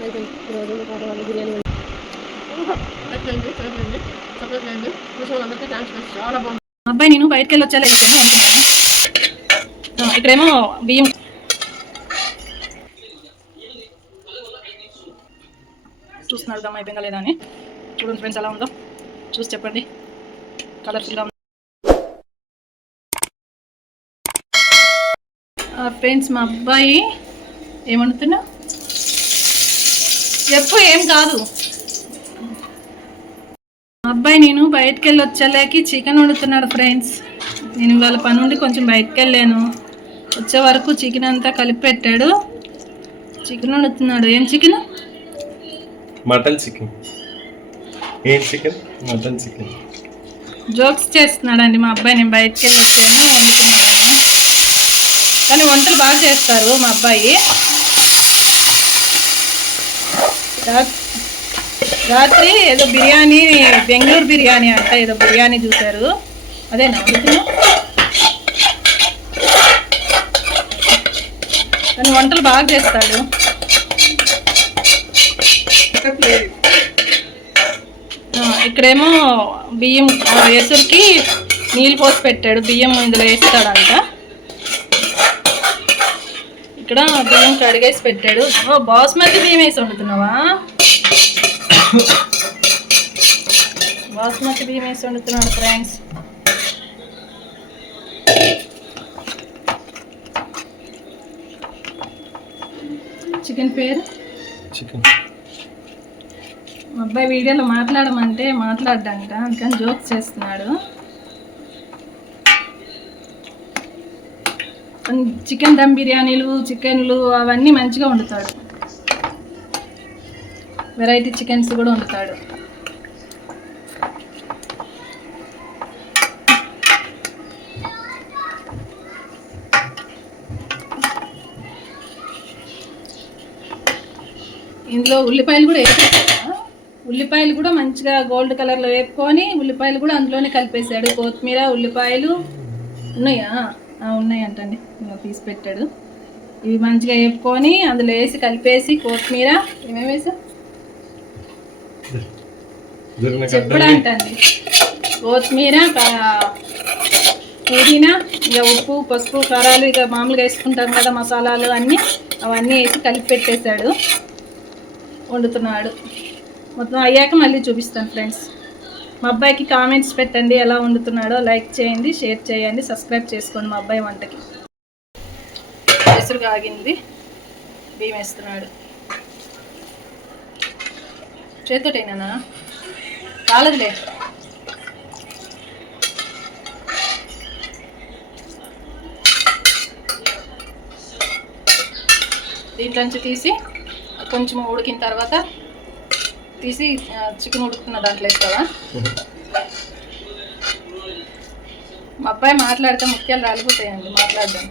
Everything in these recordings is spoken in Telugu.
బిర్యానీ చాలా బాగుంది. అబ్బాయి నేను బయటకు వెళ్ళి వచ్చాను. ఇక్కడేమో బియ్యం చూస్తున్నారు దమ్ అయిపోయిందా లేదా అని. చూడండి ఫ్రెండ్స్ ఎలా ఉందో చూసి చెప్పండి. కలర్ఫుల్గా ఉంది ఫ్రెండ్స్. మా అబ్బాయి ఏమంటున్నా చెప్పు. ఏం కాదు అబ్బాయి నేను బయటకు వెళ్ళి వచ్చేలేకి చికెన్ వండుతున్నాడు ఫ్రెండ్స్. నేను ఇవాళ పని నుండి కొంచెం బయటకు వెళ్ళాను. వచ్చే వరకు చికెన్ అంతా కలిపి పెట్టాడు. చికెన్ వండుతున్నాడు. ఏం చికెన్? Mutton chicken. ఏం చికెన్? Mutton chicken. జోక్స్ చేస్తున్నాడండి మా అబ్బాయి. నేను బయటకు వెళ్ళి వచ్చాను వండుతున్నాను. కానీ వంటలు బాగా చేస్తారు మా అబ్బాయి. రాత్రి ఏదో బిర్యానీ, బెంగళూరు బిర్యానీ అంట, ఏదో బిర్యానీ చూశారు. అదేనా వండుతున్నాం. కానీ వంటలు బాగా చేస్తాడు. ఇక్కడేమో బియ్యం ఎసురుకి నీళ్ళు పోసి పెట్టాడు. బియ్యం ఇందులో వేస్తాడంట. ఇక్కడ బియ్యం కడిగేసి పెట్టాడు. బాస్మతి బియ్యం వేసి వండుతున్నావా? బాస్మతి బియ్యం వేసి వండుతున్నాడు ఫ్రెండ్స్. చికెన్ పేరు చికెన్. మా అబ్బాయి వీడియోలో మాట్లాడమంటే మాట్లాడ్డాక అందుకని జోక్స్ చేస్తున్నాడు. చికెన్ దమ్ బిర్యానీలు, చికెన్లు అవన్నీ మంచిగా వండుతాడు. వెరైటీ చికెన్స్ కూడా వండుతాడు. ఇందులో ఉల్లిపాయలు కూడా వేసేసాడు. ఉల్లిపాయలు కూడా మంచిగా గోల్డ్ కలర్లో వేపుకొని ఉల్లిపాయలు కూడా అందులోనే కలిపేసాడు. కొత్తిమీర, ఉల్లిపాయలు ఉన్నాయా? ఉన్నాయి అంటండి, తీసి పెట్టాడు. ఇవి మంచిగా వేపుకొని అందులో వేసి కలిపేసి కొత్తిమీర ఏమేమి వేసా చెప్పడంటండి. కొత్తిమీర, పుదీనా, ఇక ఉప్పు, పసుపు, కారాలు ఇక మామూలుగా వేసుకుంటాం కదా మసాలాలు అన్నీ, అవన్నీ వేసి కలిపి పెట్టేశాడు. వండుతున్నాడు. మొత్తం అయ్యాక మళ్ళీ చూపిస్తాను ఫ్రెండ్స్. మా అబ్బాయికి కామెంట్స్ పెట్టండి, ఎలా వండుతున్నాడో. లైక్ చేయండి, షేర్ చేయండి, సబ్స్క్రైబ్ చేసుకోండి మా అబ్బాయి వంటకి. ఎసురు ఆగింది, బియ్యం వేస్తున్నాడు. చేతోటేనా? కాలదులే. దీంట్లోంచి తీసి కొంచెం ఉడికిన తర్వాత తీసి చికెన్ ఉడుకుతున్న దాంట్లో వేస్తావా? మా అబ్బాయి మాట్లాడితే ముత్యాలు రాలిపోతాయండి మాట్లాడదాం.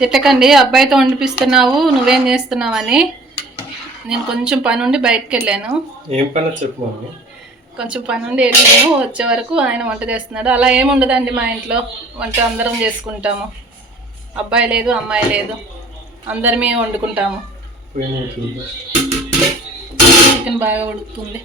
తిట్టకండి, అబ్బాయితో వండిపిస్తున్నావు, నువ్వేం చేస్తున్నావని. నేను కొంచెం పని ఉండి బయటకు వెళ్ళాను. ఏం పని చెప్పు. కొంచెం పని ఉండి వెళ్ళాను. వచ్చే వరకు ఆయన వంట చేస్తున్నాడు. అలా ఏముండదండి మా ఇంట్లో. వంట అందరం చేసుకుంటాము. అబ్బాయి లేదు, అమ్మాయి లేదు, అందరమే వండుకుంటాము. చికెన్ బాగా ఉడుకుతుంది.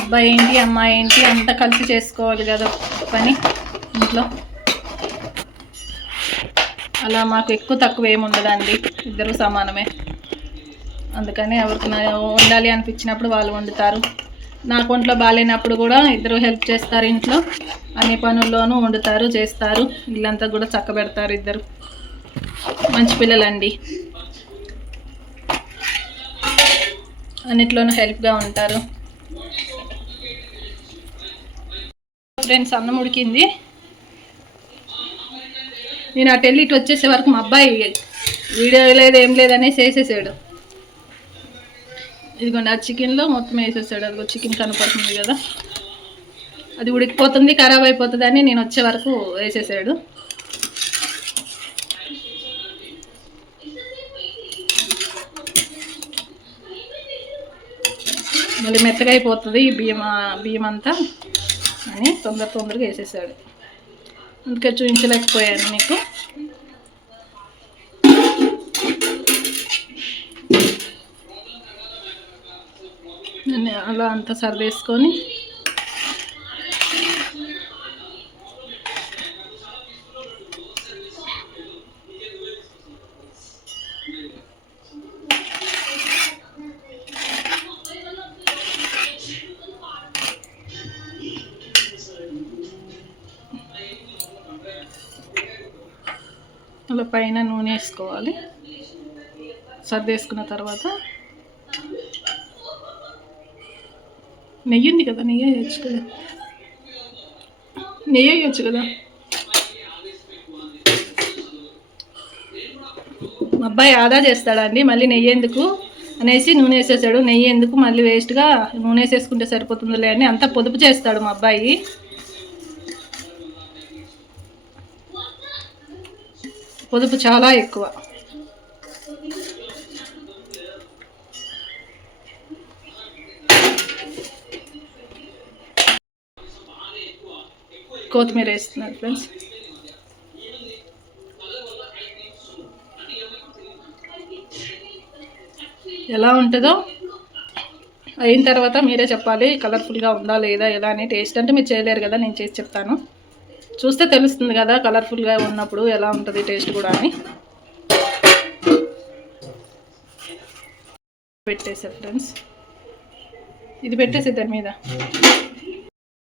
అబ్బాయి ఏంటి, అమ్మాయి ఏంటి, అంతా కలిసి చేసుకోవాలి కదా పని ఇంట్లో. అలా మాకు ఎక్కువ తక్కువ ఏమి ఉండదండి, ఇద్దరు సమానమే. అందుకని ఎవరికి వండాలి అనిపించినప్పుడు వాళ్ళు వండుతారు. నాకు ఒంట్లో బాగాలేనప్పుడు కూడా ఇద్దరు హెల్ప్ చేస్తారు. ఇంట్లో అన్ని పనుల్లోనూ వండుతారు, చేస్తారు. ఇల్లంతా కూడా చక్కబెడతారు. ఇద్దరు మంచి పిల్లలండి, అన్నిట్లోనూ హెల్ప్గా ఉంటారు. ఫ్రెండ్స్ అన్నం ఉడికింది. నేను అటు వెళ్ళి ఇటు వచ్చేసే వరకు మా అబ్బాయి వీడియో లేదు ఏం లేదనేసి వేసేసాడు. ఇదిగోండి ఆ చికెన్లో మొత్తం వేసేసాడు. అదిగో చికెన్ కనపడుతుంది కదా, అది ఉడికిపోతుంది, ఖరాబ్ అయిపోతుంది అని నేను వచ్చే వరకు వేసేసాడు. మళ్ళీ మెత్తగా అయిపోతుంది ఈ బియ్యం అంతా అని తొందరగా వేసేసాడు. అందుకే చూపించలేకపోయాను మీకు. అలా అంతా సర్దేసుకొని అలా పైన నూనె వేసుకోవాలి. సర్దేసుకున్న తర్వాత నెయ్యి ఉంది కదా, నెయ్యి వేయచ్చు కదా, నెయ్యి వేయచ్చు కదా. మా అబ్బాయి ఆదా చేస్తాడండి, మళ్ళీ నెయ్యి ఎందుకు అనేసి నూనె వేసేసాడు. నెయ్యి ఎందుకు మళ్ళీ వేస్ట్గా, నూనె వేసేసుకుంటే సరిపోతుందిలే అని అంతా పొదుపు చేస్తాడు మా అబ్బాయి. పొదుపు చాలా ఎక్కువ. కొత్తిమీర వేస్తున్నాడు ఫ్రెండ్స్. ఎలా ఉంటుందో అయిన తర్వాత మీరే చెప్పాలి, కలర్ఫుల్గా ఉందా లేదా ఎలా అని. టేస్ట్ అంటే మీరు చేయలేరు కదా, నేను చేసి చెప్తాను. చూస్తే తెలుస్తుంది కదా కలర్ఫుల్గా ఉన్నప్పుడు ఎలా ఉంటుంది టేస్ట్ కూడా అని. పెట్టేసా ఫ్రెండ్స్, ఇది పెట్టేసి దాని మీద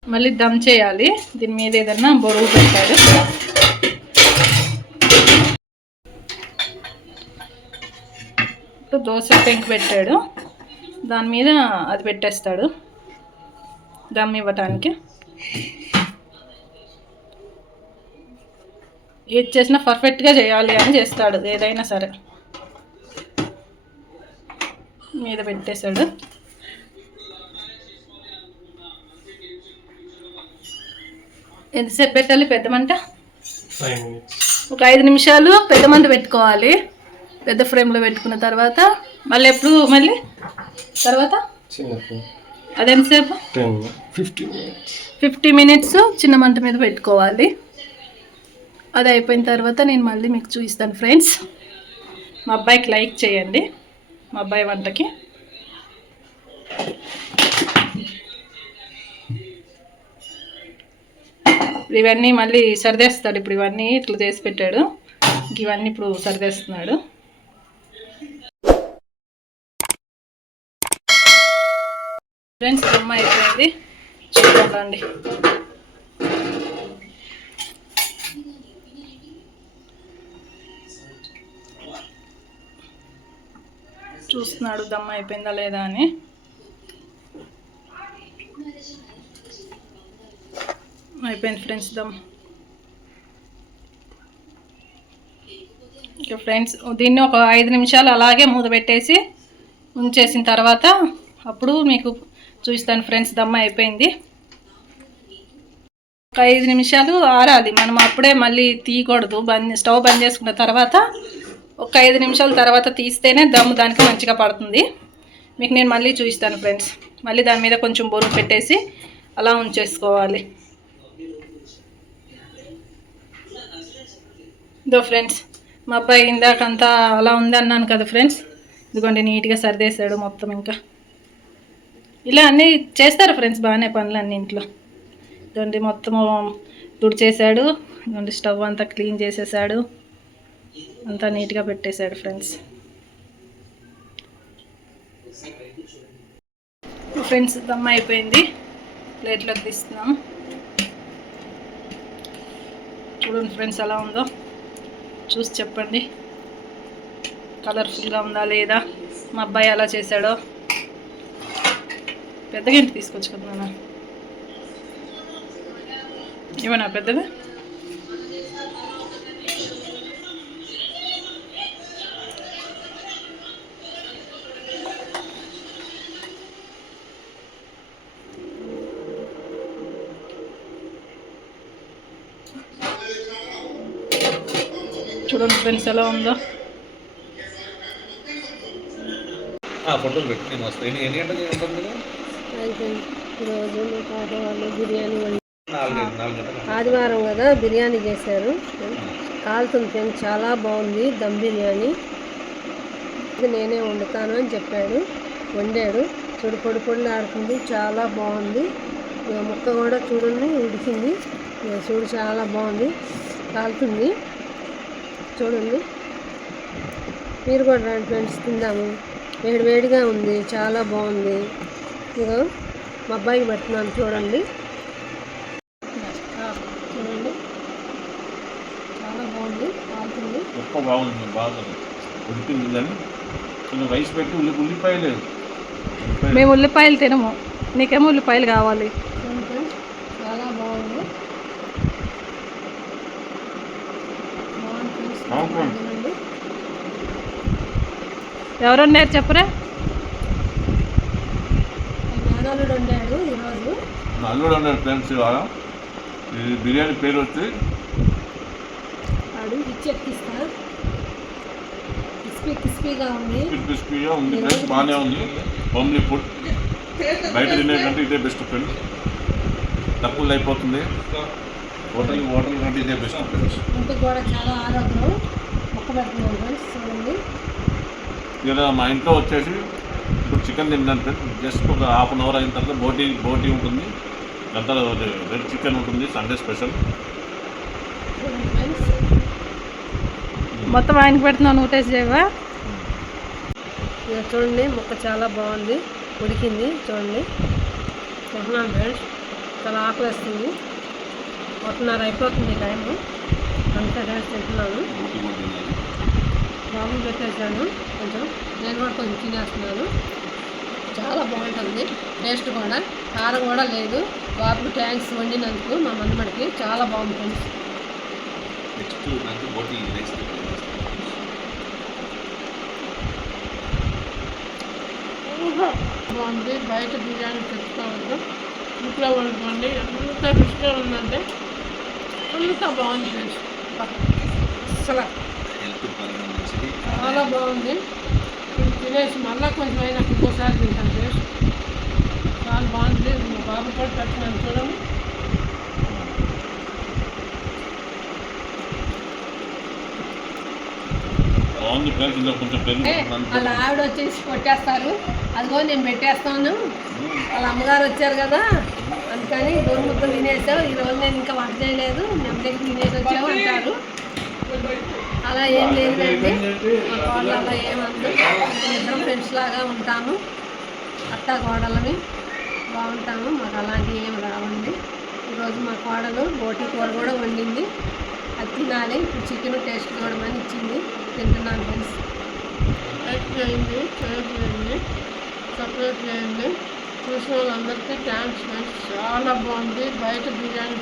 మళ్ళీ దమ్ చేయాలి. దీని మీద ఏదన్నా బొరుగు పెట్టాడు. ఇప్పుడు దోశ పెంకు పెట్టాడు, దాని మీద అది పెట్టేస్తాడు దమ్ ఇవ్వటానికి. ఏది చేసినా పర్ఫెక్ట్గా చేయాలి అని చేస్తాడు, ఏదైనా సరే. మీద పెట్టేశాడు. ఎంతసేపు పెట్టాలి పెద్ద మంట? 5 minutes. ఒక 5 నిమిషాలు పెద్ద మంట పెట్టుకోవాలి. పెద్ద ఫ్రేమ్లో పెట్టుకున్న తర్వాత మళ్ళీ తర్వాత అదెంతసేపు? 50 మినిట్స్ చిన్న మంట మీద పెట్టుకోవాలి. అది అయిపోయిన తర్వాత నేను మళ్ళీ మీకు చూపిస్తాను ఫ్రెండ్స్. మా అబ్బాయికి లైక్ చేయండి, మా అబ్బాయి వంటకి. ఇవన్నీ మళ్ళీ సర్దేస్తాడు. ఇప్పుడు ఇవన్నీ ఇట్లా చేసి పెట్టాడు, ఇవన్నీ ఇప్పుడు సర్దేస్తున్నాడు. ఫ్రెండ్స్ బొమ్మ అయిపోయింది, చూడండి. చూస్తున్నాడు దమ్మ అయిపోయిందా లేదా అని. అయిపోయింది ఫ్రెండ్స్ దమ్. ఓకే ఫ్రెండ్స్, దీన్ని ఒక 5 నిమిషాలు అలాగే మూత పెట్టేసి ఉంచేసిన తర్వాత అప్పుడు మీకు చూపిస్తాను ఫ్రెండ్స్. దమ్మ అయిపోయింది. ఒక 5 నిమిషాలు ఆరాలి, మనం అప్పుడే మళ్ళీ తీయకూడదు. స్టవ్ బంద్ చేసుకున్న తర్వాత ఒక 5 నిమిషాల తర్వాత తీస్తేనే దమ్ము దానికి మంచిగా పడుతుంది. మీకు నేను మళ్ళీ చూపిస్తాను ఫ్రెండ్స్. మళ్ళీ దాని మీద కొంచెం బొరుగు పెట్టేసి అలా ఉంచేసుకోవాలి. ఇదో ఫ్రెండ్స్, మా అబ్బాయి ఇందాకంతా అలా ఉంది అన్నాను కదా ఫ్రెండ్స్. ఇదిగోండి నీట్గా సర్దేశాడు మొత్తం. ఇంకా ఇలా అన్నీ చేస్తారు ఫ్రెండ్స్, బాగానే పనులన్నీ ఇంట్లో. ఇదిగోండి మొత్తము తుడిచేసాడు. ఇదిగోండి స్టవ్ అంతా క్లీన్ చేసేసాడు, అంతా నీట్గా పెట్టేశాడు ఫ్రెండ్స్. ఫ్రెండ్స్ దమ్మ అయిపోయింది, ప్లేట్లోకి తీస్తున్నాం. చూడండి ఫ్రెండ్స్ ఎలా ఉందో, చూసి చెప్పండి కలర్ఫుల్గా ఉందా లేదా. మా అబ్బాయి ఎలా చేశాడో. పెద్దగా ఏంటి తీసుకొచ్చు కదా నాన్న, ఏమన్నా పెద్దది. చూడండి ఫ్రెండ్స్ ఎలా ఉందో. ఫోటోలు పెట్టి నేను వస్తాను. ఎన్ని గంటలకు ఉంటుంది? ఈరోజు మా పాప వాళ్ళు బిర్యానీ వండి 4 గంటలకు. ఆదివారం కదా బిర్యానీ చేశారు. కాలుతుంది ఫ్రెండ్స్, చాలా బాగుంది దమ్ బిర్యానీ. ఇది నేనే వండుతాను అని చెప్పాడు, వండాడు. చూడు పొడి పొడిలు ఆడుతుంది, చాలా బాగుంది. ముక్క కూడా చూడండి ఉడికింది. చూడు చాలా బాగుంది, కాలుతుంది చూడండి. మీరు కూడా రండి ఫ్రెండ్స్, తిందాము. వేడి వేడిగా ఉంది, చాలా బాగుంది. ఇగో మా అబ్బాయికి పెడుతున్నాను చూడండి. చూడండి చాలా బాగుంది, కాలుతుంది. బాగుంది, బాగుంది, ఉడికింది. కానీ కొంచెం రైస్ పెట్టి ఉల్లిపాయలు. మేము ఉల్లిపాయలు తినము, నీకేమో ఉల్లిపాయలు కావాలి. చూడండి ఫ్రెండ్స్, చాలా బాగుంది. బాగుంది ఫ్రెండ్స్, తినండి. ఎవరు వండారు చెప్పరా? మేనల్లుడు వండాడు ఈరోజు. అల్లుడు అన్నాడు ఫ్రెండ్స్. ఇవాళ ఈ బిర్యానీ పేరు వచ్చి ఆడు ఇచ్చెక్కిస్తా. క్రిస్పీగా ఉంది, క్రిస్పీగా ఉంది ఫ్రెండ్స్, బాగానే ఉంది. హోమ్లీ ఫుడ్, బయట తినేటంటే ఇదే బెస్ట్ ఫ్రెండ్స్. తక్కువలో అయిపోతుంది. హోటల్ కంటే ఇదే బెస్ట్ ఫ్రెండ్స్. ఇంటికి కూడా చాలా ఆరోగ్యం. మొక్క పెడుతున్నాం ఫ్రెండ్స్ చూడండి. ఇలా మా ఇంట్లో వచ్చేసి ఇప్పుడు చికెన్ తింటాను ఫ్రెండ్స్. జస్ట్ ఒక ½ అన్ అవర్ అయిన తర్వాత బోటీ ఉంటుంది, అంతా రెడ్ చికెన్ ఉంటుంది, సండే స్పెషల్. చూడండి ఫ్రెండ్స్, మొత్తం ఆయనకి పెడుతున్నావు, నువ్వు టేస్ట్ చేయవా? ఇక చూడండి ముక్క చాలా బాగుంది, ఉడికింది. చూడండి తింటున్నాను ఫ్రెండ్స్, చాలా ఆకలిస్తుంది. 1:30 అయిపోతుంది టైము, అంతా ఫ్రెండ్స్ తింటున్నాను. బాబు పెట్టేసాను కొంచెం, నేను కూడా కొంచెం తినేస్తున్నాను. చాలా బాగుంటుంది, టేస్ట్ కూడా, కారం కూడా లేదు. బాబుకి థ్యాంక్స్ వండినందుకు, మా మన్నమడికి చాలా బాగుంది ఫ్రెండ్స్. బాగుంది. బయట బిర్యానీ తెచ్చుకోవద్దు, ఇంట్లో వండుకోండి. ఎంత రుచిగా ఉందంటే అంత బాగుంది ఫ్రెండ్స్. అసలు చాలా బాగుంది. ఇప్పుడు తినేసి మళ్ళీ కొంచెం అయినా ఇంకోసారి తింటాను ఫ్రెండ్స్. చాలా బాగుంది. మా బాబు కూడా పెట్టినాను చూడండి. బాగుంది ఫ్రెండ్స్. ఇందులో కొంచెం వాళ్ళ ఆవిడ వచ్చేసి కొట్టేస్తారు, అదిగో నేను పెట్టేస్తాను. వాళ్ళ అమ్మగారు వచ్చారు కదా, అందుకని గోరు ముద్దలు తినేసావు. ఈరోజు నేను ఇంకా వంట చేయలేదు, మేము దగ్గర తినేసి వచ్చాము అంటారు. అలా ఏం లేదండి, మా కోడలు అలా ఏమంటారు. ఇద్దరం ఫ్రెండ్స్ లాగా ఉంటాము, అత్త కోడలని బాగుంటాము. మాకు అలాంటివి ఏమి రావండి. ఈరోజు మా కోడలు బోటి కూర కూడా వండింది, అది తినాలి. ఇప్పుడు చికెన్ టేస్ట్ చూడమని ఇచ్చింది, తింటున్నాను ఫ్రెండ్స్. లైక్ చేయండి, షేర్ చేయండి, సబ్స్క్రైబ్ చేయండి. చూసిన వాళ్ళందరికీ థ్యాంక్స్ ఫ్రెండ్స్. చాలా బాగుంది. బయట బిర్యానీ